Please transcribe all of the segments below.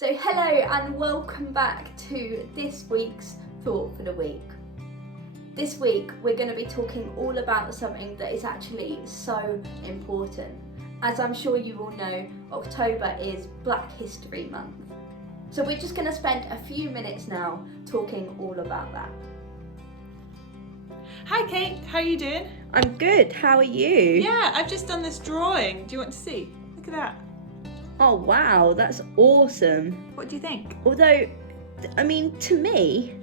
So hello and welcome back to this week's Thought for the Week. This week we're going to be talking all about something that is actually so important. As I'm sure you all know, October is Black History Month. So we're just going to spend a few minutes now talking all about that. Hi Kate, how are you doing? I'm good, how are you? Yeah, I've just done this drawing. Do you want to see? Look at that. Oh wow, that's awesome. What do you think? Although, I mean, to me,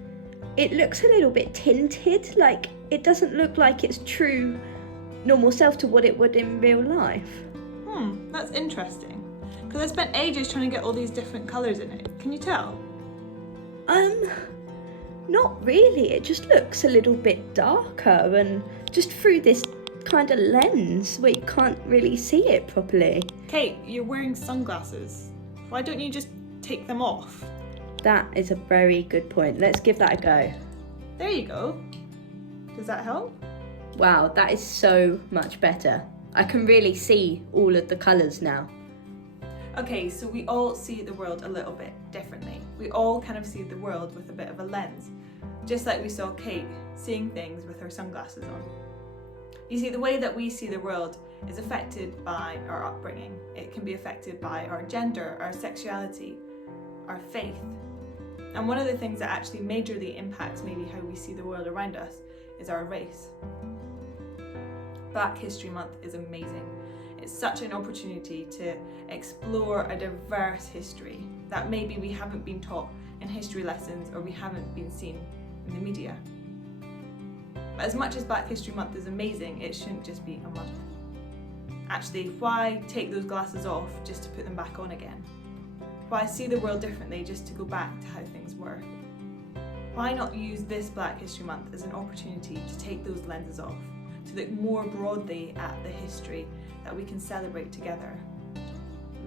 it looks a little bit tinted, like it doesn't look like its true normal self to what it would in real life. That's interesting. Because I spent ages trying to get all these different colours in it. Can you tell? Not really. It just looks a little bit darker and just through this kind of lens where you can't really see it properly. Kate, you're wearing sunglasses. Why don't you just take them off? That is a very good point. Let's give that a go. There you go. Does that help? Wow, that is so much better. I can really see all of the colours now. Okay, so we all see the world a little bit differently. We all kind of see the world with a bit of a lens, just like we saw Kate seeing things with her sunglasses on. You see, the way that we see the world is affected by our upbringing. It can be affected by our gender, our sexuality, our faith. And one of the things that actually majorly impacts maybe how we see the world around us is our race. Black History Month is amazing. It's such an opportunity to explore a diverse history that maybe we haven't been taught in history lessons or we haven't been seen in the media. But as much as Black History Month is amazing, it shouldn't just be a month. Actually, why take those glasses off just to put them back on again? Why see the world differently just to go back to how things were? Why not use this Black History Month as an opportunity to take those lenses off, to look more broadly at the history that we can celebrate together?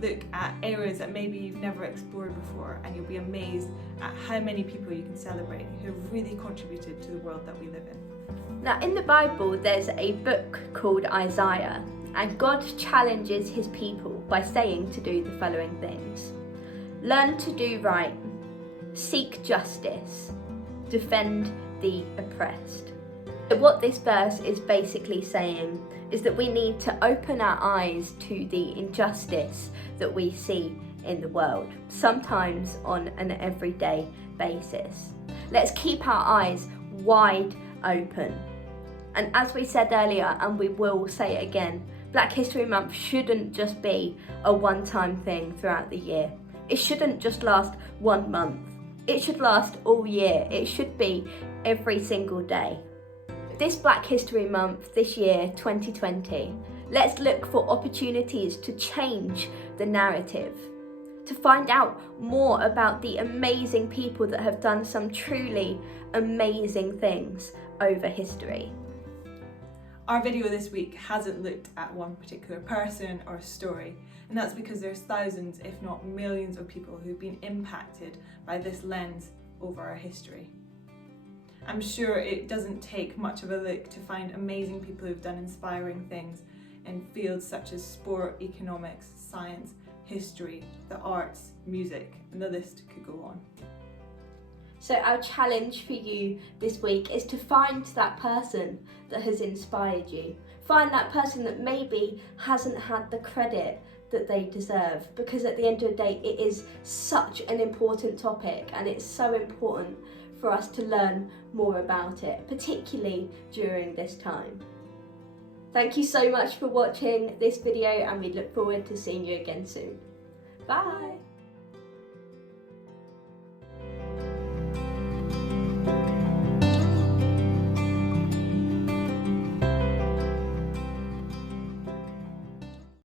Look at areas that maybe you've never explored before, and you'll be amazed at how many people you can celebrate who have really contributed to the world that we live in. Now, in the Bible, there's a book called Isaiah, and God challenges his people by saying to do the following things. Learn to do right, seek justice, defend the oppressed. So what this verse is basically saying is that we need to open our eyes to the injustice that we see in the world, sometimes on an everyday basis. Let's keep our eyes wide open. And as we said earlier, and we will say it again, Black History Month shouldn't just be a one-time thing throughout the year. It shouldn't just last 1 month. It should last all year. It should be every single day. This Black History Month this year, 2020, let's look for opportunities to change the narrative, to find out more about the amazing people that have done some truly amazing things over history. Our video this week hasn't looked at one particular person or story, and that's because there's thousands, if not millions of people who've been impacted by this lens over our history. I'm sure it doesn't take much of a look to find amazing people who've done inspiring things in fields such as sport, economics, science, history, the arts, music, and the list could go on. So our challenge for you this week is to find that person that has inspired you. Find that person that maybe hasn't had the credit that they deserve, because at the end of the day it is such an important topic and it's so important for us to learn more about it, particularly during this time. Thank you so much for watching this video, and we look forward to seeing you again soon. Bye!